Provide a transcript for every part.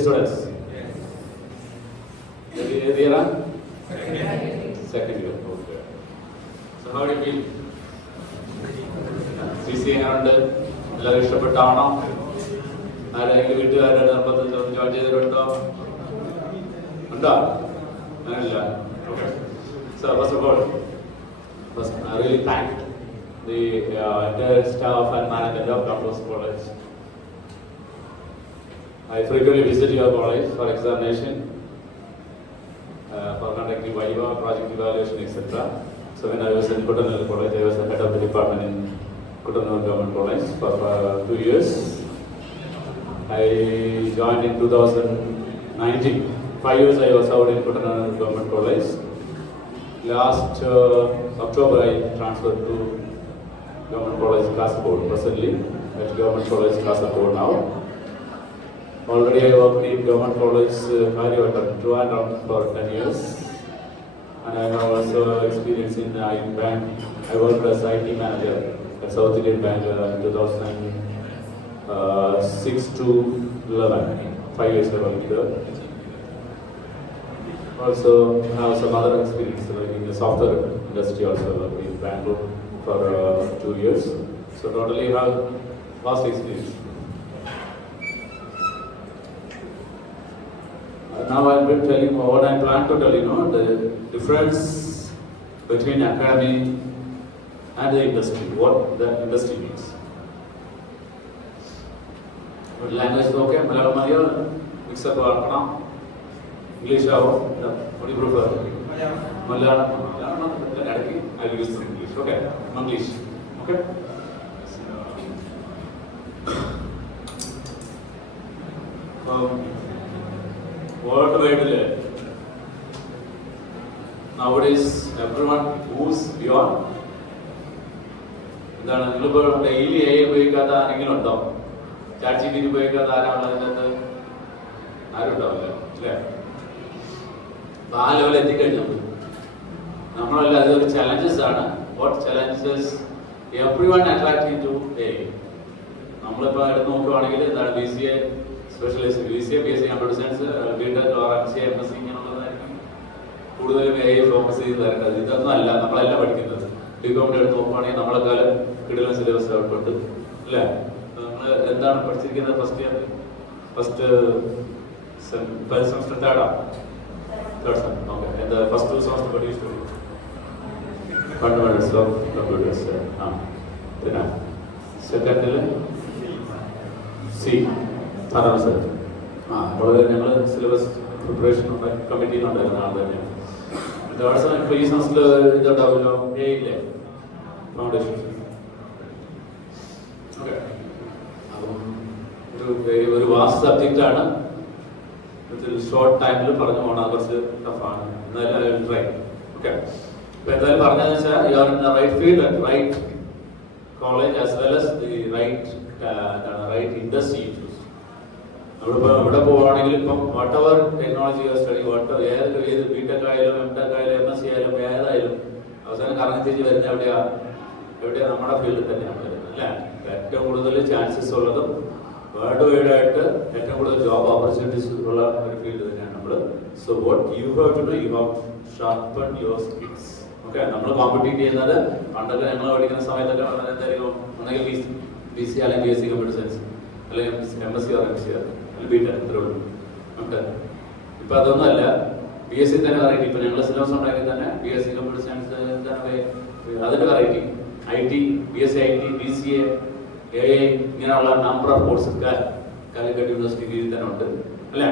Students. Yes. Year? Second year. Okay. So how do you feel? CC എങ്ങനെയുണ്ട്? എല്ലാവരും ഇഷ്ടപ്പെട്ടാണോ? ആരെങ്കിലും വീട്ടുകാരുടെ നിർബന്ധത്തിൽ ജോയിൻ ചെയ്തിട്ടുണ്ടോ? ഉണ്ടോ? അങ്ങനെയില്ല. Okay. So first of all, I really thank the entire staff and management of Campus College. I frequently visit your college for examination, for conducting Viva, project evaluation, etc. So when I was in Kuttanur College, I was the head of the department in Kuttanur Government College for 2 years. I joined in 2019. 5 years I was out in Kuttanur Government College. Last October I transferred to Government College Kasaragod, presently at Government College Kasaragod now. Already I worked in Government College Trivandrum for 10 years, and I have also experience in IT Bank. I worked as IT manager at South Indian Bank in 2006 to 11. 5 years I worked there. Also have some other experience in the software industry. Also worked in Bangalore for 2 years. So totally have vast experience. Now I will tell you what I plan to tell you, the difference between academy and the industry, what the industry means. But language is okay, Malayalam, Malayalam, mix up English, what do you prefer? Malayalam, I will use English, okay, English, okay? Worldwide, nowadays everyone who's beyond. എന്താണ് നിങ്ങളിപ്പോൾ daily AI ഉപയോഗിക്കാത്ത ആരെങ്കിലും ഉണ്ടോ? ChatGPT ഉപയോഗിക്കാത്ത ആരാണ് അതിനകത്ത്? ആരും ഉണ്ടാവില്ല അല്ലേ? ആ ലെവൽ എത്തിക്കഴിഞ്ഞു നമ്മളല്ല. അതൊരു ചലഞ്ചസ് ആണ്. What challenges everyone attracting to AI. നമ്മളിപ്പോൾ എടുത്ത് നോക്കുവാണെങ്കിൽ എന്താണ് BCA specialise BCA BSc computer science BTech or MCA MSc ഇങ്ങനെയുള്ളതായിരിക്കും കൂടുതലും AI ഫോക്കസ് ചെയ്ത് തരേണ്ടത്. ഇതൊന്നും അല്ല നമ്മളല്ല പഠിക്കുന്നത്. BCom എടുത്ത് നോക്കുവാണെങ്കിൽ നമ്മളെക്കാലം കിടിലൻ സിലബസ് ഔട്ടുണ്ട് അല്ലേ? നമ്മൾ എന്താണ് പഠിച്ചിരിക്കുന്നത്? First year first semester third semester okay. എന്താ ഫസ്റ്റ് 2 സെമസ്റ്റർ പഠിച്ചു ഫണ്ടമെന്റൽസ് ഓഫ് കമ്പ്യൂട്ടേഴ്സ്. പിന്നെ സെക്കൻഡിൽ സി സാറാണ് സാർ. വളരെ ഞങ്ങൾ സിലബസ് പ്രിപ്പറേഷൻ കമ്മിറ്റിയിലുണ്ടായിരുന്ന ആൾ തന്നെയാണ്. തേർഡ് സെമസ്റ്റർ ഇപ്പോൾ ഈ സെമസ്റ്റർ ഇതുണ്ടാവുമല്ലോ ഇല്ലേ ഫൗണ്ടേഷൻ. ഓക്കെ. അപ്പം ഒരു വാസ്റ്റ് സബ്ജക്റ്റാണ്. ഷോർട്ട് ടൈമിൽ പറഞ്ഞു പോകണം. അത് കുറച്ച് ടഫാണ്. എന്തായാലും ട്രൈ. ഓക്കെ. ഇപ്പം എന്തായാലും പറഞ്ഞതെന്ന് വെച്ചാൽ you are in the right field at right college as well as the right industry. നമ്മളിപ്പോൾ ഇവിടെ പോവുകയാണെങ്കിൽ ഇപ്പം വാട്ട് എവർ ടെക്നോളജി സ്റ്റഡി ഏത് BTech ആയാലും MTech ആയാലും MSc ആയാലും ഏതായാലും അവസാനം കറങ്ങി തിരിച്ച് വരുന്ന എവിടെയാണ് നമ്മുടെ ഫീൽഡിൽ തന്നെയാണ് വരുന്നത് അല്ലേ? ഏറ്റവും കൂടുതൽ ചാൻസസ് ഉള്ളതും വേൾഡ് വൈഡ് ആയിട്ട് ഏറ്റവും കൂടുതൽ ജോബ് ഓപ്പർച്യൂണിറ്റീസ് ഉള്ള ഒരു ഫീൽഡ് തന്നെയാണ് നമ്മൾ. So what you have to do, you have sharpen your skills. Okay. നമ്മൾ കോമ്പറ്റീറ്റ് ചെയ്യുന്നത് പണ്ടൊക്കെ ഞങ്ങൾ പഠിക്കുന്ന സമയത്തൊക്കെ എന്തായാലും ഒന്നെങ്കിൽ BC അല്ലെങ്കിൽ BSc കമ്പ്യൂട്ടർ സയൻസ് അല്ലെങ്കിൽ MSc or MCA അല്ലെങ്കിൽ BTech അത്രേ ഉള്ളൂ. ഇപ്പം അതൊന്നും അല്ല. BSc തന്നെ വെറൈറ്റി. ഇപ്പം ഞങ്ങൾ സിലബസ് ഉണ്ടാക്കി തന്നെ BSc കമ്പ്യൂട്ടർ സയൻസ് അതിൻ്റെ variety IT BSc IT BCA AI ഇങ്ങനെയുള്ള number of course Calicut university കീഴിൽ തന്നെ ഉണ്ട് അല്ലേ?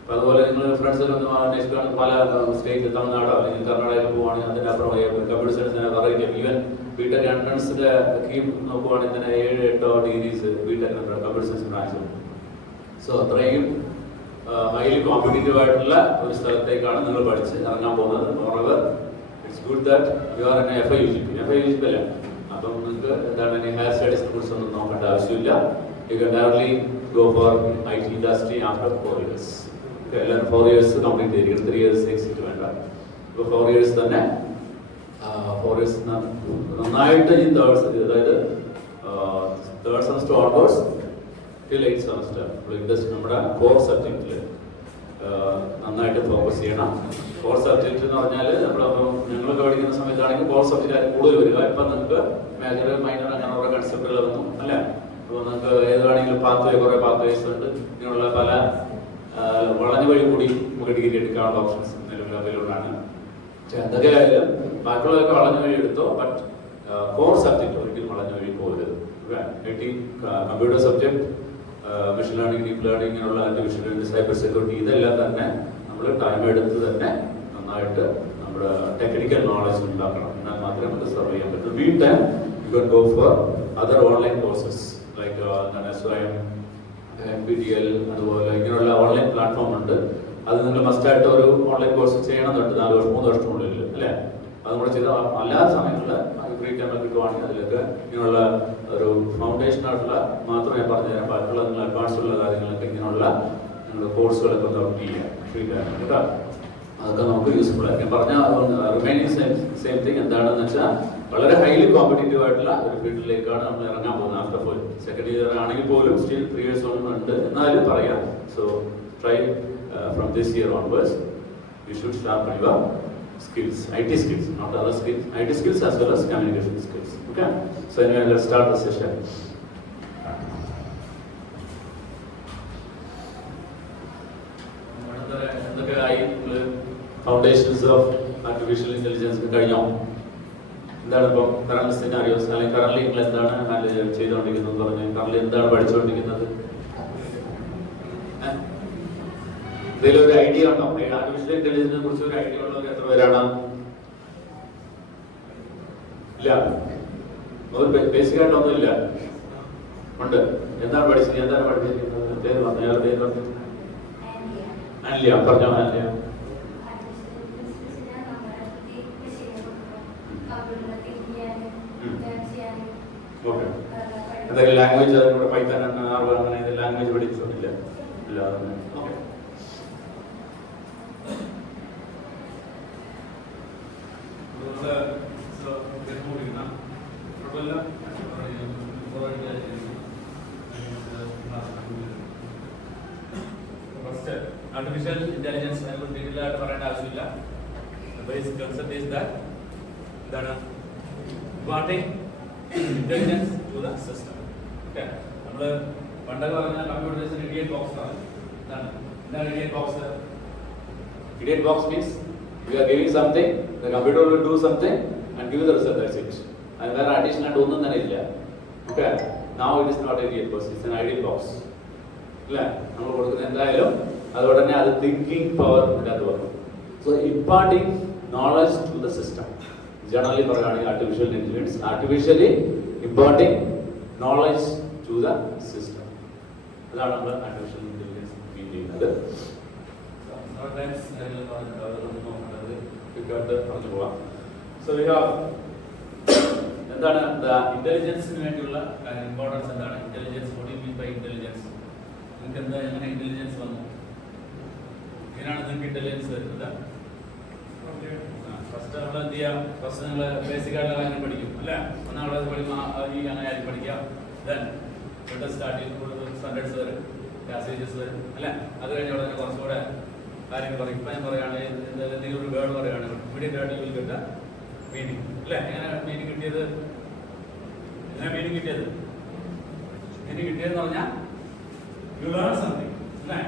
അപ്പം അതുപോലെ നിങ്ങൾ ഫ്രണ്ട്സിലൊന്നും നെക്സ്റ്റ് പല സ്റ്റേറ്റ് തമിഴ്നാടോ അല്ലെങ്കിൽ കർണാടകയിൽ പോവുകയാണെങ്കിൽ അതിൻ്റെ അപ്പുറം കമ്പ്യൂട്ടർ സയൻസിൻ്റെ വെറൈറ്റി. ഈവൻ BTech എൻട്രൻസിൻ്റെ കീം നോക്കുവാണെങ്കിൽ തന്നെ 7-8 ഡിഗ്രീസ് BTech കമ്പ്യൂട്ടർ സയൻസ് ബ്രാഞ്ചുണ്ട്. സോ അത്രയും ഹൈലി കോമ്പറ്റീറ്റീവ് ആയിട്ടുള്ള ഒരു സ്ഥലത്തേക്കാണ് നിങ്ങൾ പഠിച്ച് ഇറങ്ങാൻ പോകുന്നത്. Moreover it's good that you are in FIUGP അല്ല. അപ്പം നിങ്ങൾക്ക് എന്താണ് ഹയർ സ്റ്റഡീസിനെ കുറിച്ച് ഒന്നും നോക്കേണ്ട ആവശ്യമില്ല. You can directly go for IT industry after 4 years. എല്ലാവരും 4 years കംപ്ലീറ്റ് ചെയ്തിരിക്കും. 3 years എക്സിറ്റ് വേണ്ട. ഇപ്പോൾ 4 years തന്നെ 4 years നന്നായിട്ട് ഈ third semester onwards till 8th semester നമ്മുടെ കോർ സബ്ജക്റ്റിൽ നന്നായിട്ട് ഫോക്കസ് ചെയ്യണം. കോർ സബ്ജക്റ്റ് എന്ന് പറഞ്ഞാൽ നമ്മളിപ്പം ഞങ്ങളൊക്കെ പഠിക്കുന്ന സമയത്താണെങ്കിൽ കോർ സബ്ജക്റ്റ് കൂടുതൽ വരിക. ഇപ്പം നിങ്ങൾക്ക് മേജർ മൈനർ അങ്ങനെയുള്ള കൺസെപ്റ്റുകൾ വന്നു അല്ലേ. അപ്പോൾ നിങ്ങൾക്ക് ഏത് വേണമെങ്കിലും കുറേ പാത്വേസ് ഉണ്ട്. ഇങ്ങനെയുള്ള പല വളഞ്ഞ വഴി കൂടി നമുക്ക് ഡിഗ്രി എടുക്കാനുള്ള ഓപ്ഷൻസ് നിലവിൽ അവൈലബിൾ ആണ്. പക്ഷെ എന്തൊക്കെ ആയാലും ബാക്കിയുള്ളതൊക്കെ വളഞ്ഞ വഴി എടുത്തോ, ബട്ട് കോർ സബ്ജക്റ്റ് ഒരിക്കലും വളഞ്ഞ വഴി പോകരുത്. Computer subject, machine learning, deep learning, ഇങ്ങനെയുള്ള ആർട്ടിഫിഷ്യൽ സൈബർ സെക്യൂരിറ്റി, ഇതെല്ലാം തന്നെ നമ്മൾ ടൈം എടുത്ത് തന്നെ നന്നായിട്ട് നമ്മുടെ ടെക്നിക്കൽ നോളജ് ഉണ്ടാക്കണം. എന്നാൽ മാത്രമേ നമുക്ക് സർവ് ചെയ്യാൻ പറ്റൂ. മീൻ time you can go for other online courses like എന്താണ് സ്വയം, NPTEL, അതുപോലെ ഇങ്ങനെയുള്ള ഓൺലൈൻ പ്ലാറ്റ്ഫോം ഉണ്ട്. അത് നിങ്ങൾ മസ്റ്റായിട്ട് ഒരു ഓൺലൈൻ കോഴ്സ് ചെയ്യണമെന്നുണ്ട് 4 വർഷം 3 വർഷത്തിനുള്ളിൽ അല്ലേ. അതും കൂടെ ചെയ്ത എല്ലാ സമയങ്ങളിൽ ഫ്രീ ടൈമിൽ കിട്ടുവാണെങ്കിൽ അതിലൊക്കെ ഇങ്ങനെയുള്ള ഒരു ഫൗണ്ടേഷനായിട്ടുള്ള മാത്രമേ പറഞ്ഞുതരാം. ബാക്കിയുള്ള നിങ്ങൾ അഡ്വാൻസ് ഉള്ള കാര്യങ്ങളൊക്കെ ഇങ്ങനെയുള്ള നിങ്ങളുടെ കോഴ്സുകളൊക്കെ കംപ്ലീറ്റ് ചെയ്യാം ഫ്രീ ടൈമിൽ കേട്ടോ. അതൊക്കെ നമുക്ക് യൂസ്ഫുൾ ആയിരിക്കും. പറഞ്ഞാൽ റിമൈനിങ് സെയിം തിങ് എന്താണെന്ന് വെച്ചാൽ വളരെ ഹൈലി കോമ്പറ്റേറ്റീവ് ആയിട്ടുള്ള ഒരു ഫീൽഡിലേക്കാണ് നമ്മൾ ഇറങ്ങാൻ പോകുന്നത്. ആഫ്റ്റർ പോയി സെക്കൻഡ് ഇയർ ആണെങ്കിൽ പോലും സ്റ്റിൽ 3 years ഉണ്ട് എന്നാലും പറയാം. So try from this year onwards you should sharpen your skills, IT skills, not other skills, IT skills as well as communication skills. Okay, so anyway, let's start the session. Foundations of artificial intelligence കഴിഞ്ഞോ? എന്താണ് ഇപ്പോൾ current scenarios അല്ലെങ്കിൽ current നിങ്ങൾ എന്താണ് handle ചെയ്തുകൊണ്ടിരിക്കുന്നത് പറഞ്ഞു? Current എന്താണ് പഠിച്ചുകൊണ്ടിരിക്കുന്നത്? ഇതിലൊരു ഐഡിയ ഉണ്ടോ? ആർട്ടിഫിഷ്യൽ ഇന്റലിജൻസിനെ കുറിച്ച് ഒരു ഐഡിയ ഉള്ളവർ എത്ര പേരാണ്? ഇല്ല, ബേസിക് ആയിട്ടൊന്നും ഇല്ല. ഉണ്ട്. എന്താണ് പഠിച്ചിരിക്കുന്നത്? പേര് പറഞ്ഞു, അയാളുടെ പേര് പറഞ്ഞു. അല്ല, പറഞ്ഞോ. അല്ല, ഓക്കെ. എന്തെങ്കിലും ലാംഗ്വേജ് അതിലൂടെ പൈത്തൺ അങ്ങനെ ലാംഗ്വേജ് പഠിച്ചിട്ടില്ല? ഇല്ല. ഓക്കെ. Artificial intelligence ഡീറ്റെയിൽ ആയിട്ട് പറയേണ്ട ആവശ്യമില്ല. ബേസിക് കൺസെപ്റ്റ് ഈസ് ദാറ്റ് എന്താണ് imparting intelligence to the system. Okay, നമ്മൾ പണ്ടൊക്കെ പറഞ്ഞ കമ്പ്യൂട്ടേഴ്സിന് ഇഡിയറ്റ് ബോക്സ് ആണ്. എന്താണ് idiot box? Idiot box means you are giving something, the computer will do something and give you the result. That's it. And there are additional ഒന്നും തന്നെ ഇല്ല. Okay, now it is not a idiot box, it's an ideal box. അല്ലേ? നമ്മൾ കൊടുക്കുന്ന എന്തായാലും അതുകൊണ്ട് തന്നെ അത് തിങ്കിങ് പവർ ഇതിനകത്ത് വന്നു. So imparting knowledge to the system. Generally പറയുകയാണെങ്കിൽ artificial intelligence artificially imparting knowledge to the system. അതാണ് നമ്മൾ ആർട്ടിഫിഷ്യൽ ഇന്റലിജൻസ് മീൻ ചെയ്യുന്നത്. പറഞ്ഞു പോവാം. സോ എന്താണ് ഇന്റലിജൻസിന് വേണ്ടിയുള്ള ഇമ്പോർട്ടൻസ് എന്താണ്? Intelligence, what you mean by intelligence? നിങ്ങൾക്ക് എന്താ, എങ്ങനെ ഇന്റലിജൻസ് വന്നു? എങ്ങനെയാണ് നിങ്ങൾക്ക് ഇന്റലിജൻസ് വരുന്നത്? ഫസ്റ്റ് നമ്മൾ എന്ത് ചെയ്യാം? ഫസ്റ്റ് നിങ്ങൾ ബേസിക് ആയിട്ടുള്ള കാര്യം പഠിക്കും അല്ലേ. ഒന്നാമത് പഠിക്കുമ്പോൾ ഈ അങ്ങനെ ആയിരിക്കും പഠിക്കാം. ദെൻ സ്റ്റാർട്ട് ചെയ്ത് സ്റ്റാൻഡേർഡ്സ് വരും, പാസേജസ് വരും അല്ലേ. അത് കഴിഞ്ഞ ഉടനെ കുറച്ചുകൂടെ കാര്യങ്ങൾ പറയും. ഇപ്പം ഞാൻ പറയുകയാണെങ്കിൽ എന്തെങ്കിലും ഒരു വേർഡ് പറയുകയാണെങ്കിൽ ഇമ്മീഡിയറ്റ് ആയിട്ട് യു വിൽ ഗെറ്റ് മീനിങ് അല്ലേ. എങ്ങനെ മീനിങ് കിട്ടിയത്? മീനിങ് കിട്ടിയതെന്ന് പറഞ്ഞാൽ യു ലേൺ സംതിങ് അല്ലേ.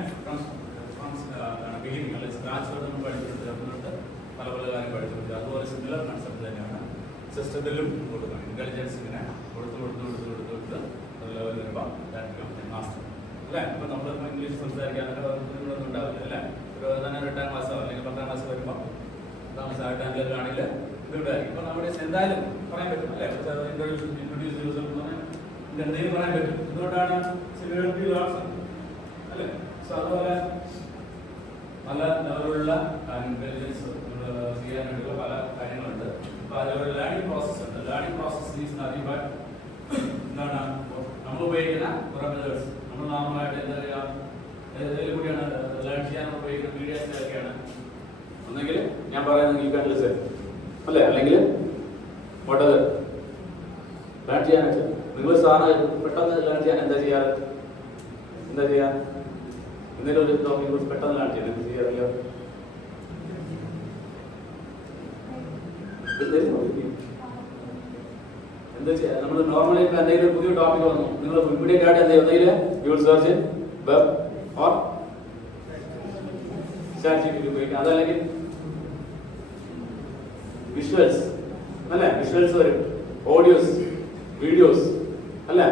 ബിഗിനിങ് അല്ലെ, സ്ക്രാച്ച് തൊട്ട് നമ്മൾ പഠിച്ചെടുത്തിട്ട് പല കാര്യം പഠിച്ചെടുക്കുക. അതുപോലെ സിമിലർ കൺസെപ്റ്റ് തന്നെയാണ് സിസ്റ്റത്തിലും കൊടുക്കുന്നത്. ഇന്റലിജൻസ് ഇങ്ങനെ കൊടുത്ത് ലെവൽ വരുമ്പോൾ മാസ്റ്റർ അല്ലേ. ഇപ്പം നമ്മൾ ഇംഗ്ലീഷ് സംസാരിക്കാനൊക്കെ ഒന്നും ഉണ്ടാവില്ല അല്ലേ. ഒരു തന്നെ 8ാം ക്ലാസ്സോ അല്ലെങ്കിൽ 10ാം ക്ലാസ് വരുമ്പോൾ 10ാം ക്ലാസ് ആയിട്ടാണെങ്കിൽ ആണെങ്കിൽ ഇതുണ്ടായിരിക്കും. ഇപ്പം നമ്മുടെ എന്തായാലും പറയാൻ പറ്റും അല്ലേ. ഇൻട്രൊഡ്യൂസ് എന്തെങ്കിലും പറയാൻ പറ്റും. എന്തുകൊണ്ടാണ് സിമിലാരിറ്റി അല്ലേ. സോ അതുപോലെ പല ലെവലുള്ള ഇന്റലിജൻസ് ചെയ്യാനായിട്ടുള്ള പല കാര്യങ്ങളുണ്ട്. അപ്പോൾ അതിലൊരു ലേണിംഗ് പ്രോസസ് ഉണ്ട്. Learning process is nothing but എന്താണ് നമ്മൾ ഉപയോഗിക്കുന്ന കുറേ മെത്തേഡ്സ്. നമ്മൾ നോർമലായിട്ട് എന്താ പറയുക, ഏതെങ്കിലും കൂടിയാണ് ലേൺ ചെയ്യാൻ ഉപയോഗിക്കുന്ന മീഡിയാസിലൊക്കെയാണ്. ഒന്നെങ്കിൽ ഞാൻ പറയുന്നത് യു ക്യാൻ ലിസൺ അല്ലേ, അല്ലെങ്കിൽ വാട്ടത് ലേൺ ചെയ്യാനായിട്ട് നിങ്ങൾ സാധനം പെട്ടെന്ന് ലേൺ ചെയ്യാൻ എന്താ ചെയ്യാറ്? എന്താ ചെയ്യാ? എന്തെങ്കിലും ഒരു ടോപ്പിക് കുറിച്ച് പെട്ടെന്ന് കാണിച്ചു എന്ത് ചെയ്യാറില്ല? എന്താ ചെയ്യാ? നമ്മൾ നോർമലി ഇപ്പൊ എന്തെങ്കിലും പുതിയ ടോപ്പിക് വന്നു, നിങ്ങൾ ഇമ്മീഡിയറ്റ് ആയിട്ട് എന്ത് ചെയ്യുന്നതിൽ you will search in web or ChatGPT ഉപയോഗിക്കാം. അതല്ലെങ്കിൽ വിഷ്വൽസ് അല്ലേ, വിഷ്വൽസ് വരും, ഓഡിയോസ്, വീഡിയോസ് അല്ലേ,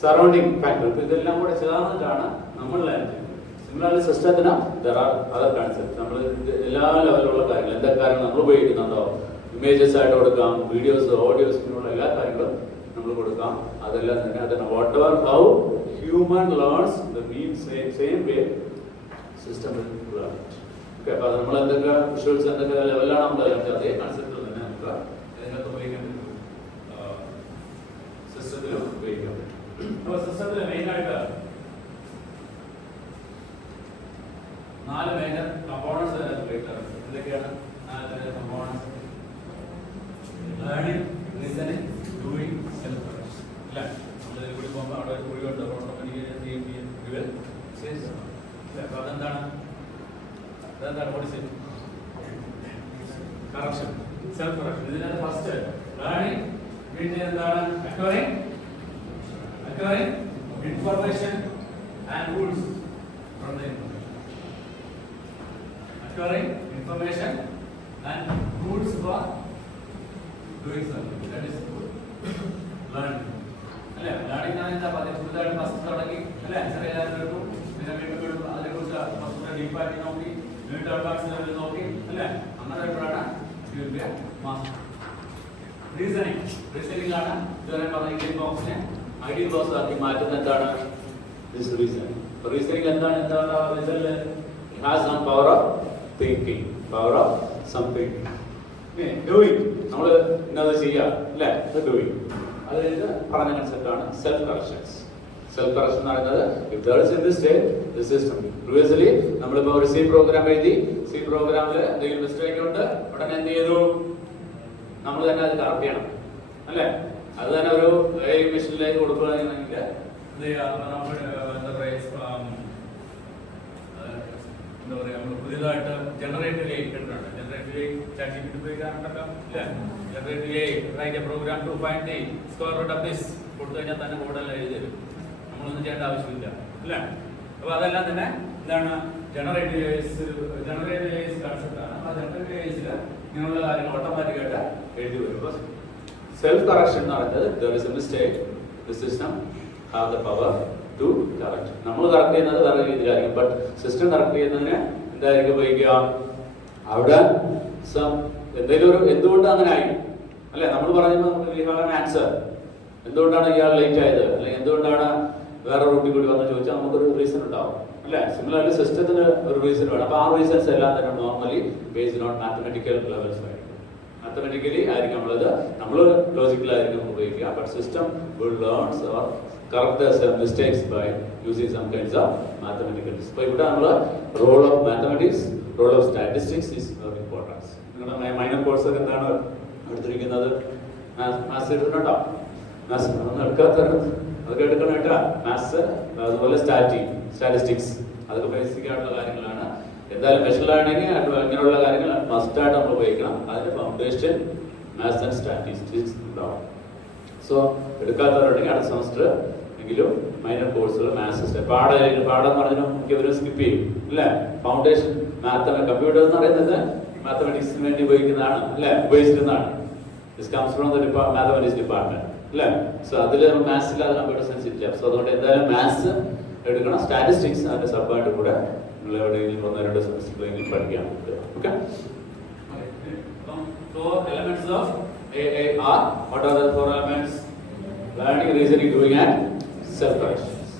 സറൗണ്ടിങ് ഫാക്ടർ, ഇതെല്ലാം കൂടെ ചേർന്നിട്ടാണ് നമ്മൾ ലേൺ ചെയ്യുന്നത്. സിമിലർലി സിസ്റ്റത്തിന് ദർ ആർ അതർ കൺസെപ്റ്റ്. നമ്മൾ എല്ലാ ലെവലിലുള്ള കാര്യങ്ങൾ, എന്തൊക്കെ കാര്യങ്ങൾ നമ്മൾ ഉപയോഗിക്കുന്നുണ്ടോ, ഇമേജസ് ആയിട്ട് കൊടുക്കാം, വീഡിയോസ്, ഓഡിയോസ്, ഇങ്ങനെയുള്ള എല്ലാ കാര്യങ്ങളും നമ്മൾ കൊടുക്കാം. അതെല്ലാം തന്നെ അതാണ് what ever how human learns the mean same way system will learn. Okay, അപ്പോൾ അത് നമ്മൾ എന്തൊക്കെ വിഷ്വൽസ് എന്തൊക്കെ ലെവലാണ് നമ്മൾ അതേ കൺസെപ്റ്റ് തന്നെ നമുക്ക് ഇതിനകത്ത് ഉപയോഗിക്കാൻ പറ്റും, സിസ്റ്റത്തിൽ ഉപയോഗിക്കാൻ പറ്റും. അപ്പോൾ സിസ്റ്റത്തിൽ മെയിനായിട്ട് 4 മേജർ കമ്പോണൻസ് ഉപയോഗിക്കാറുണ്ട്. എന്തൊക്കെയാണ് 4 components? Learning, listening, doing, self production. അല്ലേ, നമ്മളിതിൽ കൂടി പോകുമ്പോൾ അവിടെ ഒരു കുഴിയുണ്ട്, ഓട്ടോമാറ്റിക്കലി അപ്പോൾ അതെന്താണ്? Correction, self correction. ഇതിനകത്ത് ഫസ്റ്റ് ലേണിംഗ് പിന്നെ എന്താണ്? Acquiring information and rules from the information. Acquiring information and rules for doing something. That is learning. അല്ലേ, ലേണിംഗ് ആണ്. എന്താ പറയുക, പുതുതായിട്ട് ഫസ്റ്റ് തുടങ്ങി അല്ലേ, ചെറിയ എടുക്കും, പിന്നെ വീണ്ടും അതിനെക്കുറിച്ച് ഫസ്റ്റ് ഡീപ്പായിട്ട് നോക്കി, വീണ്ടും അഡ്വാൻസ് ലെവലിൽ നോക്കി അല്ലേ, അങ്ങനെ വരുമ്പോഴാണ് മാസ്റ്റർ. റീസണിംഗ് ആണ് ഇതുവരെ പറഞ്ഞ ഇന്ത്യൻ ബോക്സിനെ ഐഡിയൽ ബോക്സ് ആക്കി മാറ്റുന്ന എന്താണ്? റീസണിംഗ്. റീസണിംഗ് എന്താണ്? Result has some power of thinking, power of something. Doing, നമ്മൾ ഇന്നത് ചെയ്യാം അല്ലേ, ഡൂയിങ്. അത് പറഞ്ഞ കൺസെപ്റ്റ് ആണ് സെൽഫ് കറക്ഷൻസ്. സെൽഫ് കറക്ഷൻ എന്ന് പറയുന്നത് if there is in this state the system. Previously നമ്മളിപ്പോൾ ഒരു C പ്രോഗ്രാം എഴുതി, C പ്രോഗ്രാമിൽ എന്തെങ്കിലും മിസ്റ്റേക്ക് ഉണ്ട്, ഉടനെ എന്ത് ചെയ്തു? നമ്മൾ തന്നെ അത് കറക്റ്റ് ചെയ്യണം അല്ലേ. അത് തന്നെ ഒരു മെഷീനിലേക്ക് കൊടുക്കുകയാണെങ്കിൽ എന്ത് ചെയ്യുക? നമ്മൾ എന്താ പറയുക, നമ്മൾ പുതിയതായിട്ട് ജനറേറ്റീവ് AI കേട്ടിട്ടുണ്ട്. ജനറേറ്റീവ് AI ChatGPT ഉപയോഗിക്കാറുണ്ടല്ലോ അല്ലേ. Generative AI write a program to find the square root of this കൊടുത്തു കഴിഞ്ഞാൽ തന്നെ മോഡൽ എഴുതി തരും, നമ്മളൊന്നും ചെയ്യേണ്ട ആവശ്യമില്ല അല്ലേ. അപ്പോൾ അതെല്ലാം തന്നെ എന്താണ്? ജനറേറ്റീവ് AI കൺസെപ്റ്റ് ആണ്. ആ ജനറേറ്റീവ് AIസിൽ ഇങ്ങനെയുള്ള കാര്യങ്ങൾ ഓട്ടോമാറ്റിക്കായിട്ട് എഴുതി വരും. അപ്പോൾ സെൽഫ് കറക്ഷൻ എന്ന് പറയുന്നത് there is a mistake, the system have the power to correct. നമ്മൾ കറക്റ്റ് ചെയ്യുന്നത് വേറെ രീതിയിലായിരിക്കും, ബട്ട് സിസ്റ്റം കറക്റ്റ് ചെയ്യുന്നതിന് എന്തായിരിക്കും ഉപയോഗിക്കുക? അവിടെ എന്തെങ്കിലും ഒരു എന്തുകൊണ്ട് അങ്ങനെ ആയി അല്ലെ, നമ്മൾ പറയുമ്പോൾ നമുക്ക് ആൻസർ, എന്തുകൊണ്ടാണ് ഇയാൾ ലേറ്റ് ആയത് അല്ലെങ്കിൽ എന്തുകൊണ്ടാണ് വേറെ റൂട്ടിൽ കൂടി വന്ന് ചോദിച്ചാൽ നമുക്കൊരു റീസൺ ഉണ്ടാവും അല്ലെ. സിമിലർലി സിസ്റ്റത്തിന് ഒരു റീസൺ വേണം. അപ്പോൾ ആ റീസൺസ് എല്ലാം തന്നെ normally based on mathematical levels ആയിരിക്കും. മാത്തമെറ്റിക്കലി ആയിരിക്കും നമ്മളത്, നമ്മൾ ലോജിക്കലായിരിക്കും ഉപയോഗിക്കുക, but system will learns or correct the mistakes by using some kinds of mathematics. So ഇവിടെ നമ്മൾ role of mathematics, role of statistics is very importance. നിങ്ങളുടെ മൈനർ കോഴ്സ് ഒക്കെ എന്താണ് എടുത്തിരിക്കുന്നത്? മാത്സ് എടുക്കണോ? മാത്സ് ഒന്നും എടുക്കാത്തത് അതൊക്കെ എടുക്കണം കേട്ടോ. മാത്സ് അതുപോലെ സ്റ്റാറ്റിസ്റ്റിക്സ് അതൊക്കെ ബേസിക് ആയിട്ടുള്ള കാര്യങ്ങളാണ്. എന്തായാലും മെഷീൻ ലേണിംഗ് ഇങ്ങനെയുള്ള കാര്യങ്ങൾ മസ്റ്റായിട്ട് നമ്മൾ ഉപയോഗിക്കണം. അതിന്റെ ഫൗണ്ടേഷൻ മാത്സ് ആൻഡ് സ്റ്റാറ്റിസ്റ്റിക്സ് ഉണ്ടാവും. സോ എടുക്കാത്തവരുണ്ടെങ്കിൽ അടുത്ത സെമസ്റ്റർ എങ്കിലും മൈനർ കോഴ്സുകൾ മാത്സ് പാഠം എന്ന് പറഞ്ഞാൽ മിക്കവരും സ്കിപ്പ് ചെയ്യും അല്ലേ. ഫൗണ്ടേഷൻ കമ്പ്യൂട്ടർ എന്ന് പറയുന്നത് മാത്തമാറ്റിക്സിന് വേണ്ടി ഉപയോഗിക്കുന്നതാണ് അല്ലേ, ഉപയോഗിച്ചിരുന്നതാണ്. This comes from the mathematics department അല്ലേ. സോ അതിൽ മാത്സ് ഇല്ലാതെ കമ്പ്യൂട്ടർ സയൻസ് ഇല്ല. സോ അതുകൊണ്ട് എന്തായാലും മാത്സ് എടുക്കണം. സ്റ്റാറ്റിസ്റ്റിക്സ് അതിന്റെ സബ്ബായിട്ട് കൂടെ നിങ്ങൾ എവിടെയെങ്കിലും 1-2 സെമസ്റ്ററിലെങ്കിലും പഠിക്കാൻ പറ്റും. Okay, four elements of AAR. What are the 4 elements? Learning, reasoning, doing and self-corrections.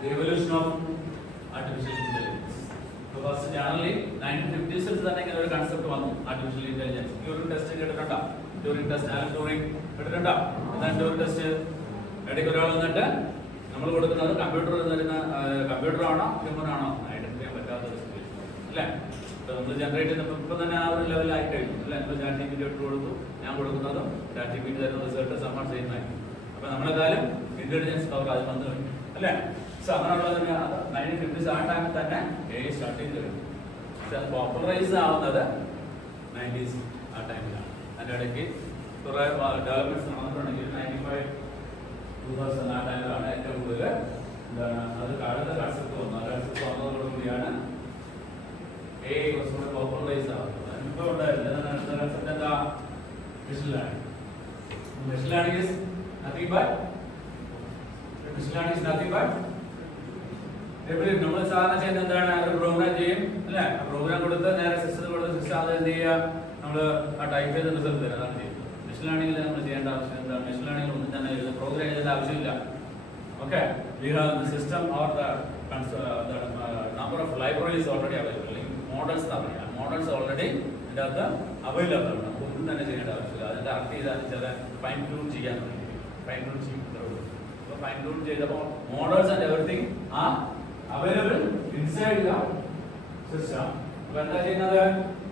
The evolution of artificial intelligence. So first generally 1950s തന്നെ ഇങ്ങനെ ഒരു കൺസെപ്റ്റ് വന്നു, ആർട്ടിഫിഷ്യൽ ഇന്റലിജൻസ്. ട്യൂറിംഗ് ടെസ്റ്റ് കേട്ടിട്ടുണ്ടോ? ട്യൂറിംഗ് ടെസ്റ്റ്, ആലൻ ട്യൂറിംഗ് കേട്ടിട്ടുണ്ടോ? എന്താണ് Turing test? ഇടയ്ക്ക് ഒരാൾ വന്നിട്ട് നമ്മൾ കൊടുക്കുന്നത് കമ്പ്യൂട്ടർ ആണോ ഹ്യൂമൻ ആണോ ഐഡന്റിഫൈ ചെയ്യാൻ പറ്റാത്ത ഒരു സിറ്റുവേഷൻ അല്ലേ. നമ്മൾ ജനറേറ്റ് ചെയ്യുന്നപ്പോൾ ഇപ്പം തന്നെ ആ ഒരു ലെവലായി കഴിഞ്ഞു അല്ല. ഇപ്പോൾ ചാറ്റ് GPT ഇട്ട് കൊടുത്തു, ഞാൻ കൊടുക്കുന്നതും ചാറ്റ് GPT തരുന്ന റിസൾട്ട് സമ്മർ ചെയ്യുന്നതായിരിക്കും. അപ്പോൾ നമ്മളെക്കാളും ഇന്റലിജൻസ് പവർ അത് വന്നു കഴിഞ്ഞു അല്ലേ. സോ അങ്ങനെയുള്ളത് 1950s ആ ടൈമിൽ തന്നെ AI സ്റ്റാർട്ട് ചെയ്ത് കഴിഞ്ഞു. പക്ഷെ അത് പോപ്പുലറൈസ് ആവുന്നത് 90s ആ ടൈമിലാണ്. അതിൻ്റെ ഇടയ്ക്ക് കുറേ ഡെവലപ്മെന്റ്സ് നടന്നിട്ടുണ്ടെങ്കിൽ 95 2000 ആ ടൈമിലാണ് ഏറ്റവും കൂടുതൽ എന്താണ് അത് അടുത്ത കൺസെപ്റ്റ് വന്നു. ആ കൺസെപ്റ്റ് വന്നതോടുകൂടിയാണ് AI കുറച്ചുകൂടെ പോപ്പുലറൈസ് ആവുന്നത്. ഇപ്പോൾ ഉണ്ടായില്ല അടുത്ത കൺസെപ്റ്റ് എന്താ? Machine learning. Machine learning is nothing but നമ്മൾ സാധാരണ ചെയ്യുന്ന എന്താണ്? ഒരു പ്രോഗ്രാം ചെയ്യും അല്ലെ. പ്രോഗ്രാം കൊടുത്ത് നേരെ സിസ്റ്റത്തിൽ കൊടുത്ത് സിസ്റ്റം അത് എന്ത് ചെയ്യുക? നമ്മൾ ആ ടൈപ്പ് ചെയ്ത റിസൾട്ട് തരാം. അതാണ് ചെയ്യുന്നത്. മെഷീൻ ലേണിംഗിൽ നമ്മൾ ചെയ്യേണ്ട ആവശ്യം എന്താണ്? മെഷീൻ ലേണിംഗിൽ ഒന്നും തന്നെ എഴുതുന്ന പ്രോഗ്രാം എഴുതേണ്ട ആവശ്യമില്ല. Okay, we have the system or the number of libraries already available. അല്ലെങ്കിൽ മോഡൽസ് എന്ന് പറയാം. മോഡൽസ് ഓൾറെഡി ഇതിൻ്റെ അകത്ത് അവൈലബിൾ ആണ്. ഒന്നും തന്നെ ചെയ്യേണ്ട ആവശ്യമില്ല. അതിൻ്റെ കറക്റ്റ് ചെയ്താൽ ചില ഫൈൻ ട്യൂൺ ചെയ്യാൻ വേണ്ടി ഫൈൻ ട്യൂൺ ചെയ്യും. അപ്പോൾ ഫൈൻ ട്യൂൺ ചെയ്തപ്പോൾ മോഡൽസ് ആൻഡ് എവറിത്തിങ് ആ അവൈലബിൾ ഇൻസൈഡ് ദ സിസ്റ്റം. അപ്പോൾ എന്താ ചെയ്യുന്നത്?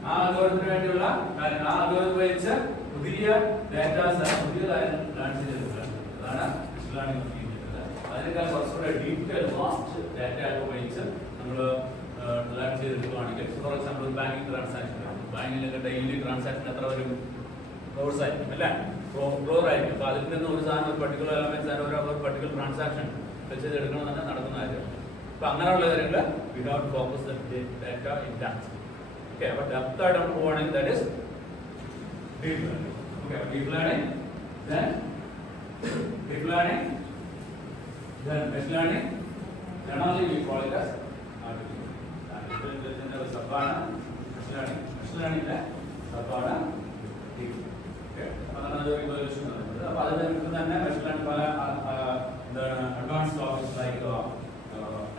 ആ അൽഗോരിതത്തിന് വേണ്ടിയുള്ള കാര്യങ്ങൾ ആ അൽഗോരിതം ഉപയോഗിച്ച് പുതിയ ഡാറ്റാസ് പുതിയ കാര്യങ്ങൾ ലേൺ ചെയ്തെടുക്കുകയാണ്. അതാണ് മെഷീൻ ലേണിംഗ് ചെയ്യുന്നത്. അതിനേക്കാൾ കുറച്ചുകൂടെ ഡീറ്റെയിൽ വാസ്റ്റ് ഡാറ്റ ഉപയോഗിച്ച് നമ്മൾ ലേൺ ചെയ്തെടുക്കുകയാണെങ്കിൽ, ഫോർ എക്സാമ്പിൾ ബാങ്കിങ് ട്രാൻസാക്ഷൻ, ബാങ്കിലൊക്കെ ഡെയിലി ട്രാൻസാക്ഷൻ എത്ര വരും? ക്രോർസ് ആയിരിക്കും അല്ലേ, ക്രോർ ആയിരിക്കും. അപ്പോൾ അതിൽ നിന്ന് ഒരു സാധനം ഒരു പർട്ടിക്കുലർ എലമെന്റ്സ് ഒരു പർട്ടിക്കുലർ ട്രാൻസാക്ഷൻ വെച്ചെടുക്കണം തന്നെ നടക്കുന്ന കാര്യം. അപ്പോൾ അങ്ങനെയുള്ള കാര്യങ്ങൾ we have to focus the data in depth. Okay, അപ്പോൾ ഡെപ്ത് ആയിട്ട് നമ്മൾ പോവുകയാണെങ്കിൽ that is deep learning. Okay, deep learning, then deep learning, then machine learning. Generally we call it as artificial intelligence or sabana machine learning. Machine learning is sabana deep. Okay, another evolution. അപ്പോൾ അതിൽ തന്നെ machine learning പല advanced topics like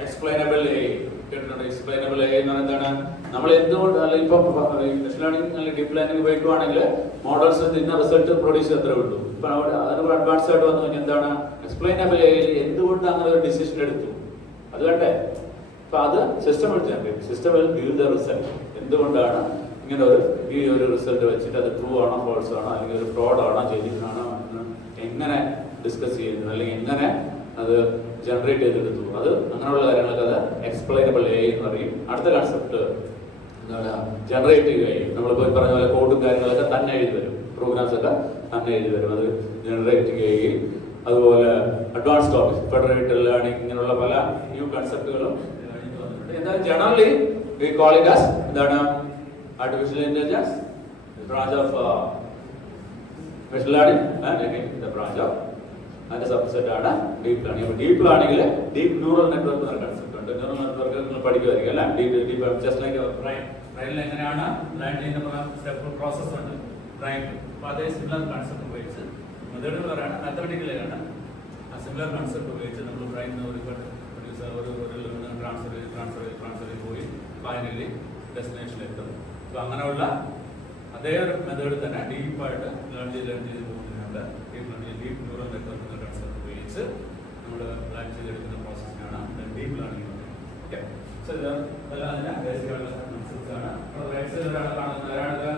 explainable AI. Explainable AI എന്ന് പറഞ്ഞാൽ എന്താണ്? നമ്മൾ എന്തുകൊണ്ട് അല്ലെങ്കിൽ ഇപ്പോൾ മെഷീൻ ലേണിംഗ് അല്ലെങ്കിൽ ഡീപ് ലേണിംഗ് ഉപയോഗിക്കുകയാണെങ്കിൽ മോഡൽസ് ഇന്ന റിസൾട്ട് പ്രൊഡ്യൂസ് ചെയ്തത്രേ ഉള്ളൂ. ഇപ്പം അതിനോട് അഡ്വാൻസ് ആയിട്ട് വന്നു കഴിഞ്ഞാൽ എന്താണ്? എക്സ്പ്ലെയിനബിൾ AI എന്തുകൊണ്ട് അങ്ങനെ ഒരു ഡിസിഷൻ എടുത്തു അത് വേണ്ടേ? അപ്പം അത് സിസ്റ്റം എടുത്ത് system will give the result. എന്തുകൊണ്ടാണ് ഇങ്ങനെ ഈ ഒരു റിസൾട്ട് വെച്ചിട്ട് അത് ട്രൂ ആണോ ഫോൾസ് ആണോ അല്ലെങ്കിൽ ഒരു ഫ്രോഡ് ആണോ ജെന്യൂൻ എന്ന് എങ്ങനെ ഡിസ്കസ് ചെയ്യുന്നത് അല്ലെങ്കിൽ എങ്ങനെ അത് ജനറേറ്റ് ചെയ്തെടുത്തു, അത് അങ്ങനെയുള്ള കാര്യങ്ങളൊക്കെ അത് എക്സ്പ്ലെയിനബിൾ AI എന്ന് പറയും. അടുത്ത കൺസെപ്റ്റ് എന്താണ്? Generative AI. നമ്മളിപ്പോൾ പറഞ്ഞ പോലെ കോഡും കാര്യങ്ങളൊക്കെ തന്നെ എഴുതി വരും, പ്രോഗ്രാംസ് ഒക്കെ തന്നെ എഴുതി വരും, അത് ജനറേറ്റീവ് AI. അതുപോലെ അഡ്വാൻസ് ടോപ്പിക്സ്, ഫെഡറേറ്റഡ് ലേണിംഗ്, ഇങ്ങനെയുള്ള പല ന്യൂ കൺസെപ്റ്റുകളും എന്തായാലും generally we call it as എന്താണ്? Artificial intelligence, branch of machine learning and the branch of അതിന്റെ സബ്സെറ്റ് ആണ് ഡീപ് ലേണിംഗ്. അപ്പോൾ ഡീപ് ലേണിംഗിൽ ഡീപ് ന്യൂറൽ നെറ്റ്വർക്ക് എന്ന കൺസെപ്റ്റ് ഉണ്ട്. ന്യൂറൽ നെറ്റ്വർക്ക് നിങ്ങൾ പഠിക്കുമായിരിക്കും അല്ലേ? ഡീപ് ജസ്റ്റ് ലൈക്ക് ബ്രെയിനിൽ എങ്ങനെയാണ് ലേൺ ചെയ്യുന്ന സ്റ്റെപ്പ് പ്രോസസ് ഉണ്ട് ബ്രെയിൻ. അപ്പോൾ അതേ സിമിലർ കൺസെപ്റ്റ് ഉപയോഗിച്ച് മെത്തേഡ് പറയുകയാണ് മാത്തമെറ്റിക്കലാണ്. ആ സിമിലർ കൺസെപ്റ്റ് ഉപയോഗിച്ച് നമ്മൾ ബ്രെയിനിൽ ഒരു ട്രാൻസ്ഫർ ചെയ്ത് പോയി ഫൈനലി ഡെസ്റ്റിനേഷനിൽ എത്തും. അപ്പോൾ അങ്ങനെയുള്ള അതേ ഒരു മെത്തേഡ് തന്നെ ഡീപ്പായിട്ട് ലേൺ ചെയ്ത് പോകുന്നതിനുണ്ട്. ഡീപ് ന്യൂറൽ നെറ്റ്വർക്ക് എന്ന കൺസെപ്റ്റ് ഉപയോഗിച്ച് നമ്മൾ പ്ലാൻ ചെയ്തെടുക്കുന്ന പ്രോസസ്സിനാണ് ഡീപ് ലേണിംഗ്. ഓക്കെ, സോ ഇതെല്ലാം അതിൻ്റെ ബേസിക്കായിട്ടുള്ള കൺസെപ്റ്റ്സ് ആണ്. അപ്പോൾ റൈറ്റ് സൈഡിൽ ഒരാളെ കാണുന്നത് ഒരാൾക്ക്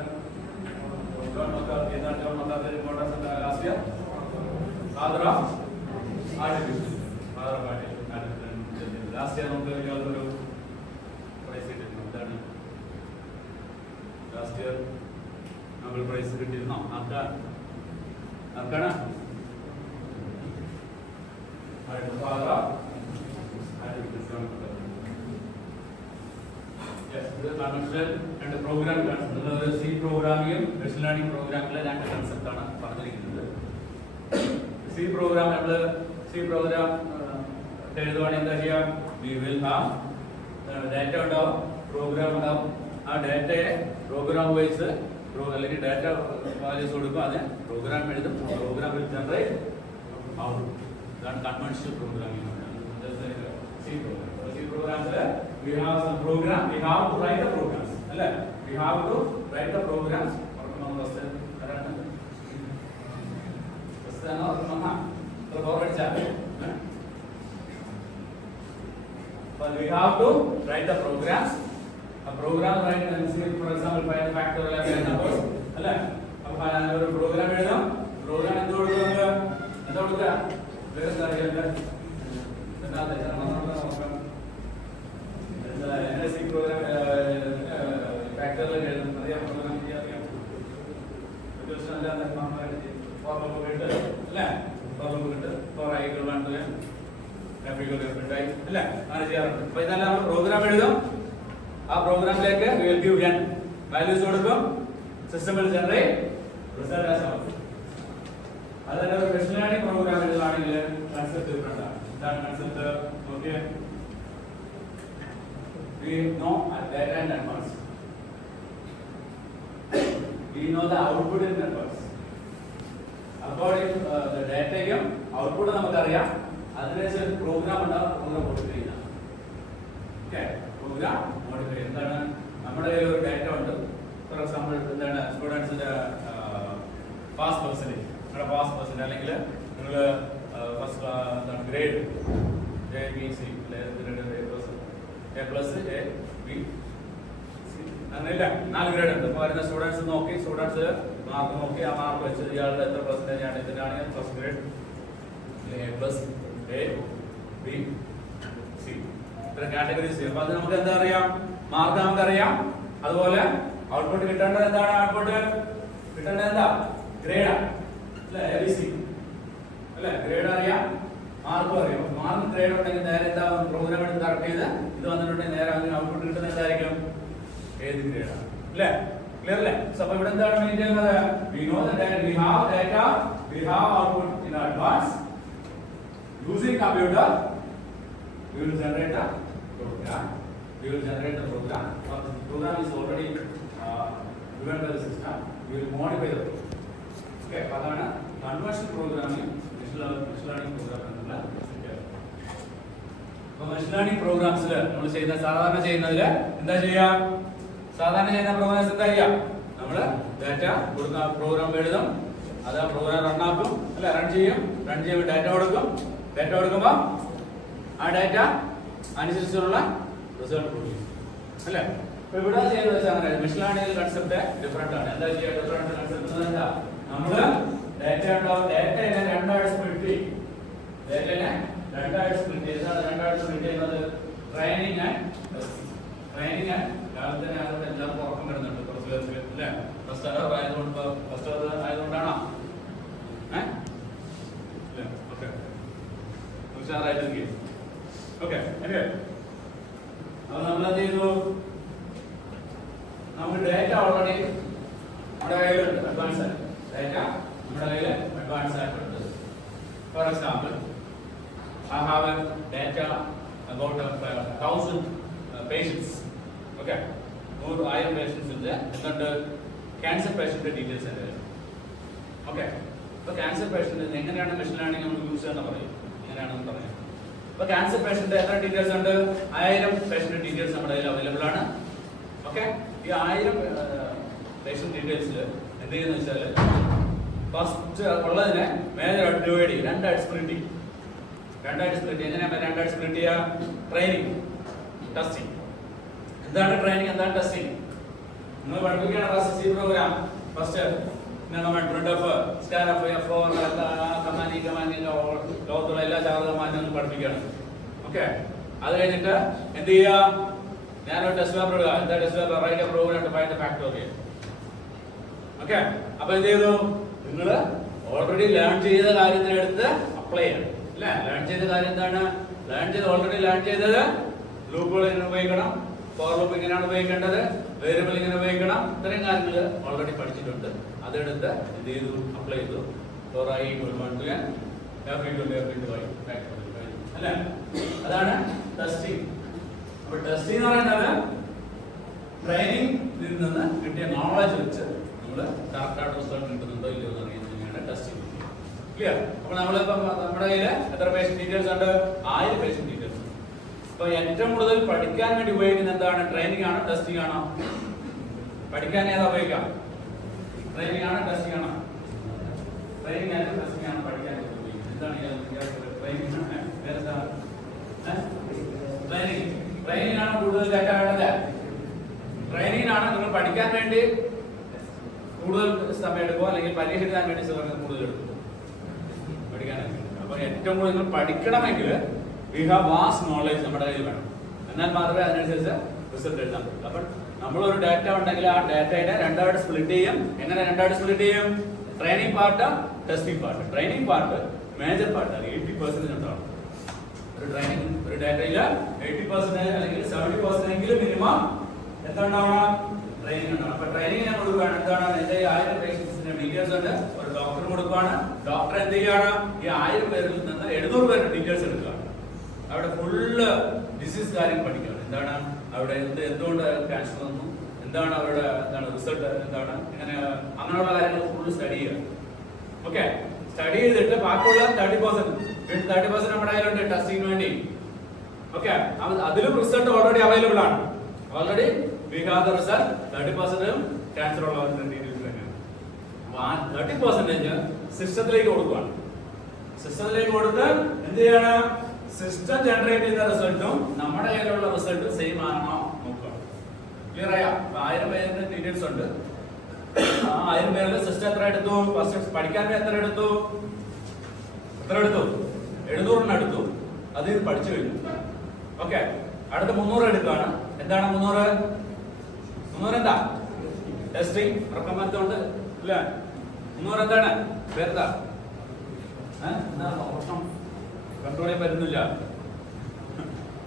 ലാസ്റ്റ് ഇയർ ലാസ്റ്റ് ഇയർ നമുക്ക് ഒരു പ്രൈസ് കിട്ടിയിരുന്നു. എന്താണ് ലാസ്റ്റ് ഇയർ നോബൽ പ്രൈസ് കിട്ടിയിരുന്നോ? ആർക്കാണ്? രണ്ട് പ്രോഗ്രാം സി പ്രോഗ്രാമിങ്ങും മെഷീൻ ലേണിംഗ് പ്രോഗ്രാമിലെ രണ്ട് കൺസെപ്റ്റ് ആണ് പറഞ്ഞിരിക്കുന്നത്. സി പ്രോഗ്രാം എഴുതുവാണെങ്കിൽ എന്താ ചെയ്യുക? വി വിൽ ഹാവ് ഡാറ്റ ഉണ്ടാവും, പ്രോഗ്രാം ഉണ്ടാവും. ആ ഡാറ്റയെ പ്രോഗ്രാം വൈസ് അല്ലെങ്കിൽ ഡാറ്റ വാല്യൂസ് കൊടുക്കും, അത് പ്രോഗ്രാം എഴുതും, പ്രോഗ്രാം വിൽ ജനറേറ്റ് ഔട്ട്പുട്ട്. ഇതാണ് കൺവെൻഷണൽ പ്രോഗ്രാമിംഗ്. സി പ്രോഗ്രാംസിൽ we have some program, we have to write the programs അല്ലേ? we have to write the programs. But we have to write the programs A program write for example find factorial and numbers അല്ലേ അപ്പോൾ ഒരു programme എഴുതാം programme എന്ത് കൊടുക്കുക എന്താ കൊടുക്കുക വേറെ എന്താ അറിയാതെ NSC പ്രോഗ്രാം ഫാക്ടറിയൽ എഴുതും അറിയാം പ്രോഗ്രാം അറിയാം ഫോർമുല പോയിട്ട് അല്ലേ ഫോർമുല പോയിട്ട് for I equal 1 to n f equal to f i അല്ലേ അങ്ങനെ ചെയ്യാറുണ്ട് അപ്പോൾ ഇതെല്ലാം നമ്മൾ പ്രോഗ്രാം എഴുതും ആ പ്രോഗ്രാമിലേക്ക് we will give n values കൊടുക്കും system will generate result as output അതല്ല ഒരു മെഷീൻ ലേണിംഗ് പ്രോഗ്രാം എഴുതുകയാണെങ്കിൽ കൺസെപ്റ്റ് ഡിഫറെന്റ് ആണ് എന്താണ് കൺസെപ്റ്റ് നോക്കിയേ we know data and numbers we know the output in numbers according the data output നമുക്കറിയാം അതിനേശ programme ഉണ്ടാവും programme modify ചെയ്യാം ഓക്കേ പ്രോഗ്രാം മോഡിഫൈ എന്താണ് നമ്മുടെ കയ്യിൽ ഒരു ഡാറ്റ ഉണ്ട് ഫോർ എക്സാമ്പിൾ എന്താണ് സ്റ്റുഡൻസിന്റെ പാസ് പെർസെന്റേജ് നിങ്ങളുടെ പാസ് പെർസെന്റേജ് അല്ലെങ്കിൽ നിങ്ങൾ ഫസ്റ്റ് എന്താണ് grade A B C A plus A B C അങ്ങനെയില്ല 4 ഗ്രേഡ് ഉണ്ട് അപ്പോൾ വരുന്ന സ്റ്റുഡൻസ് നോക്കി സ്റ്റുഡൻസ് മാർക്ക് നോക്കി ആ മാർക്ക് വെച്ച് ഇയാളുടെ എത്ര പെർസെന്റേജ് ആണ് ഇതിനാണെങ്കിൽ first grade A plus A B C ഇത്ര കാറ്റഗറീസ് ചെയ്യും. അപ്പോൾ അത് നമുക്ക് എന്താ അറിയാം മാർക്ക് നമുക്കറിയാം അതുപോലെ ഔട്ട്പുട്ട് കിട്ടേണ്ടത് എന്താണ് ഔട്ട്പുട്ട് കിട്ടേണ്ടത് എന്താ ഗ്രേഡാണ് അല്ലേ എ ബി സി അല്ലേ ഗ്രേഡ് അറിയാം മാർക്കും അറിയാം മാർക്ക് ഗ്രേഡ് ഉണ്ടെങ്കിൽ നേരെ എന്താ പ്രോഗ്രാം എടുത്ത് കറക്റ്റ് ചെയ്ത് ഇത് വന്നിട്ടുണ്ടെങ്കിൽ നേരെ അതിന് ഔട്ട്പുട്ട് കിട്ടുന്നത് എന്തായിരിക്കും ഏത് ഗ്രേഡാണ് അല്ലേ ക്ലിയർ അല്ലേ സോ അപ്പോൾ ഇവിടെ എന്താണ് മെയിൻ ചെയ്യുന്നത് we know that we have data we have output in advance using computer we will generate a program we will generate the program the program is already given by the system we will modify the program okay അതാണ് conversion programming machine learning program എന്നുള്ള അപ്പോൾ machine learning പ്രോഗ്രാംസിൽ നമ്മൾ ചെയ്യുന്ന സാധാരണ ചെയ്യുന്നതിൽ എന്താ ചെയ്യുക സാധാരണ ചെയ്യുന്ന പ്രോഗ്രാംസ് എന്താ ചെയ്യുക നമ്മൾ ഡാറ്റ കൊടുക്കുന്ന പ്രോഗ്രാം എഴുതും അത് ആ പ്രോഗ്രാം റൺ ആക്കും അല്ല റൺ ചെയ്യുമ്പോൾ ഡാറ്റ കൊടുക്കുമ്പോൾ ആ ഡാറ്റ അനുസരിച്ചുള്ള റിസൾട്ട് പ്രൊഡ്യൂസ് അല്ലേ അപ്പോൾ ഇവിടെ ചെയ്യുന്നത് വെച്ചാൽ മെഷീൻ ലേണിംഗ് കൺസെപ്റ്റ് ഡിഫറെന്റ് ആണ് എന്താ ചെയ്യുക ഡിഫറെന്റ് കൺസെപ്റ്റ് എന്താ നമ്മൾ ഡാറ്റ ഉണ്ടാവും ഡാറ്റയെ രണ്ടായിട്ട് സ്പ്ലിറ്റ് ചെയ്യും ഡാറ്റയെ രണ്ടായിട്ട് സ്പ്ലിറ്റ് ചെയ്ത് രണ്ടായിട്ട് സ്പ്ലിറ്റ് ചെയ്യുന്നത് ട്രെയിനിങ് ആൻഡ് രാവിലെ തന്നെ അതുകൊണ്ട് എല്ലാവർക്കും ഉറക്കം വരുന്നുണ്ട് കുറച്ച് പേർക്ക് അല്ലേ ഫസ്റ്റ് ആയതുകൊണ്ടാണോ ഓക്കെ ഉഷാറായിട്ടിരിക്കും ഓക്കെ അപ്പൊ നമ്മൾ എന്ത് ചെയ്തു നമുക്ക് ഡാറ്റ ഓൾറെഡി നമ്മുടെ കയ്യിലുണ്ട് അഡ്വാൻസ് ആയിട്ട് ഡാറ്റ നമ്മുടെ കയ്യിൽ അഡ്വാൻസ് ആയിട്ടുണ്ട് for example I have a data about 1,000 patients. Okay, 1,000 patients ഉണ്ട് എന്നിട്ട് ക്യാൻസർ പേഷ്യന്റ് ഡീറ്റെയിൽസ് ഉണ്ട് ഓക്കെ അപ്പോൾ ക്യാൻസർ പേഷ്യന്റ് എങ്ങനെയാണ് മെഷീൻ ലേണിംഗ് നമ്മൾ യൂസ് ചെയ്യാന്ന് പറയും എങ്ങനെയാണെന്ന് പറയാം അപ്പോൾ ക്യാൻസർ പേഷ്യന്റ് എത്ര ഡീറ്റെയിൽസ് ഉണ്ട് 1000 പേഷ്യന്റ് ഡീറ്റെയിൽസ് നമ്മുടെ കയ്യിൽ അവൈലബിൾ ആണ് ഓക്കെ ഈ 1000 പേഷ്യന്റ് ഡീറ്റെയിൽസിൽ എന്ത് ചെയ്യുന്ന വെച്ചാൽ ഫസ്റ്റ് ഉള്ളതിനെ മേജർ ഡിവൈഡ് ചെയ്യും രണ്ടായിട്ട് സ്പ്ലിറ്റ് ചെയ്യും എങ്ങനെയാണ് രണ്ടായിട്ട് സ്പ്ലിറ്റ് ചെയ്യുക ട്രെയിനിങ് ടെസ്റ്റിംഗ് എന്താണ് ട്രെയിനിങ് എന്താണ് ടെസ്റ്റിംഗ് നിങ്ങൾ പഠിപ്പിക്കുകയാണ് C program first print of scan of command ലോകത്തുള്ള എല്ലാ ജാവ കമാൻഡുകളും പഠിപ്പിക്കുകയാണ് ഓക്കെ അത് കഴിഞ്ഞിട്ട് എന്ത് ചെയ്യുക ഞാനൊരു ടെസ്റ്റ് പേപ്പർ ഇടുക എന്താ test paper write a program to find the factorial okay അപ്പോൾ എന്ത് ചെയ്തു നിങ്ങൾ ഓൾറെഡി ലേൺ ചെയ്ത കാര്യത്തിനെടുത്ത് അപ്ലൈ ചെയ്യണം അല്ലേ ലേൺ ചെയ്ത കാര്യം എന്താണ് ഓൾറെഡി ലേൺ ചെയ്തത് ലൂപ്പുകൾ എങ്ങനെ ഉപയോഗിക്കണം ഫോർ ലൂപ്പ് എങ്ങനെയാണ് ഉപയോഗിക്കേണ്ടത് വേരിയബിൾ എങ്ങനെ ഉപയോഗിക്കണം ഇത്രയും കാര്യങ്ങൾ ഓൾറെഡി പഠിച്ചിട്ടുണ്ട് അതെടുത്ത് എന്ത് ചെയ്തു അപ്ലൈ ചെയ്തു for I equal 1 to n f equal to f into y അല്ലേ അതാണ് ടെസ്റ്റിംഗ് അപ്പോൾ ടെസ്റ്റിംഗ് എന്ന് പറയുന്നത് ട്രെയിനിങ്ങിൽ നിന്ന് കിട്ടിയ നോളജ് വെച്ച് നമ്മൾ കറക്റ്റായിട്ട് റിസൾട്ട് കിട്ടുന്നുണ്ടോ ഇല്ലയോ എന്ന് അറിയുന്നതിനാണ് ടെസ്റ്റിംഗ് ക്ലിയർ അപ്പോൾ നമ്മളിപ്പോൾ നമ്മുടെ കയ്യിൽ എത്ര പേഷ്യന്റ് ഡീറ്റെയിൽസ് ഉണ്ട് 1000 പേഷ്യന്റ് ഡീറ്റെയിൽസ് അപ്പോൾ ഏറ്റവും കൂടുതൽ പഠിക്കാൻ വേണ്ടി ഉപയോഗിക്കുന്ന എന്താണ് ട്രെയിനിങ് ആണോ ടെസ്റ്റിംഗ് ആണോ പഠിക്കാൻ ഏതാ ഉപയോഗിക്കാം ട്രെയിനിങ് ആണോ ടെസ്റ്റിംഗ് ആണോ ട്രെയിനിങ് ആണോ ടെസ്റ്റിംഗ് ആണോ പഠിക്കാൻ ഉപയോഗിക്കുന്നത് എന്താണ് ട്രെയിനിങ് ട്രെയിനിങ് ആണ് കൂടുതൽ ഡാറ്റ വേണ്ടത് ആണ് നിങ്ങൾ പഠിക്കാൻ വേണ്ടി കൂടുതൽ സമയം എടുക്കുമോ അല്ലെങ്കിൽ പരീക്ഷ എഴുതാൻ വേണ്ടി സമയം കൂടുതൽ എടുക്കുമോ? പഠിക്കാനായിട്ട്. അപ്പൊ ഏറ്റവും കൂടുതൽ നിങ്ങൾ പഠിക്കണമെങ്കിൽ വി ഹാവ് വാസ്റ്റ് നോളേജ് നമ്മുടെ കയ്യിൽ വേണം. എന്നാൽ മാത്രമേ അതിനനുസരിച്ച് റിസൾട്ട് എഴുതാൻ പറ്റൂ. അപ്പോൾ നമ്മളൊരു ഡാറ്റ ഉണ്ടെങ്കിൽ ആ ഡാറ്റയെ രണ്ടായിട്ട് സ്പ്ലിറ്റ് ചെയ്യും. എങ്ങനെ രണ്ടായിട്ട് സ്പ്ലിറ്റ് ചെയ്യും? Training part, testing part. Training part major part 80% ഉണ്ടാവും. ഒരു ഡാറ്റയിൽ 80% അല്ലെങ്കിൽ 70% എങ്കിലും മിനിമം എന്തുണ്ടാവണം? ട്രെയിനിങ് ഉണ്ടാവണം. അപ്പൊ ട്രെയിനിങ് ഞാൻ കൊടുക്കുകയാണ്. എന്താണ്? എന്റെ 1000 പേഷ്യൻസിന്റെ ഡീറ്റെയിൽസ് ഉണ്ട്. ഒരു ഡോക്ടർ കൊടുക്കുകയാണ്. ഡോക്ടർ എന്ത് ചെയ്യാണ്? ഈ 1000 പേരിൽ നിന്ന് 700 പേരുടെ ഡീറ്റെയിൽസ് എടുക്കുകയാണ്. അവിടെ ഫുള്ള് ഡിസീസ് കാര്യം പഠിക്കുകയാണ്. എന്താണ് അവിടെ എന്തുകൊണ്ട് ക്യാൻസർ വന്നു, എന്താണ് അവരുടെ റിസൾട്ട്, എന്താണ് ഇങ്ങനെ അങ്ങനെയുള്ള കാര്യങ്ങൾ ഫുള്ള് സ്റ്റഡി ചെയ്യുക. ഓക്കെ, സ്റ്റഡി ചെയ്തിട്ട് ബാക്കിയുള്ള 30% നമ്മുടെ കയ്യിലുണ്ട് ടെസ്റ്റിംഗിന് വേണ്ടി. ഓക്കെ, അതിലും റിസൾട്ട് ഓൾറെഡി അവൈലബിൾ ആണ്. Already we have the result. 30% cancer ഉള്ളവരുടെ ഡീറ്റെയിൽസ് തന്നെയാണ്. അപ്പൊ ആ 30% സിസ്റ്റത്തിലേക്ക് കൊടുക്കുകയാണ്. സിസ്റ്റത്തിലേക്ക് കൊടുത്ത് എന്ത് ചെയ്യണം? സിസ്റ്റം ജനറേറ്റ് ചെയ്ത റിസൾട്ടും നമ്മുടെ കയ്യിലുള്ള റിസൾട്ടും സെയിം ആണോ നോക്കുക. ക്ലിയർ ആയ? 1000 പേരുടെ ഡീറ്റെയിൽസ് ഉണ്ട്. ആ 1000 പേരിൽ സിസ്റ്റം എത്ര എടുത്തു? ഫസ്റ്റ് പഠിക്കാൻ എത്ര എടുത്തു? 700 എടുത്തു. അത് പഠിച്ചു കഴിഞ്ഞു. ഓക്കെ, അടുത്ത 300 എടുക്കുകയാണ്. എന്താണ് 300 എന്താ? ടെസ്റ്റിംഗ് റെക്കമെൻഡ് അല്ലേ? 300 എന്താണ്? പേരെന്താ? പ്രശ്നം കൺട്രോൾ ചെയ്യാൻ പറ്റുന്നില്ല.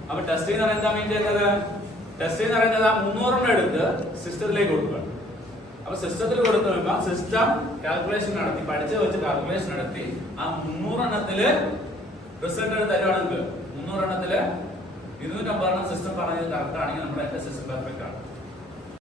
അപ്പൊ ടെസ്റ്റ് എന്ന് പറയുന്നത് എന്താ മീൻ ചെയ്യുന്നത്? ടെസ്റ്റ് എന്ന് പറയുന്നത് ആ 300 എടുത്ത് സിസ്റ്റത്തിലേക്ക് കൊടുക്കുക. അപ്പൊ സിസ്റ്റത്തിൽ കൊടുത്തു കഴിയുമ്പോൾ സിസ്റ്റം കാൽക്കുലേഷൻ നടത്തി, പഠിച്ച് വെച്ച് കാൽക്കുലേഷൻ നടത്തി ആ 300 റിസൾട്ട് എടുത്ത് തരുവാണെങ്കിൽ 300 250 സിസ്റ്റം പറഞ്ഞത് കറക്റ്റ് ആണെങ്കിൽ നമ്മുടെ സിസ്റ്റം പെർഫെക്റ്റ് ആണ്.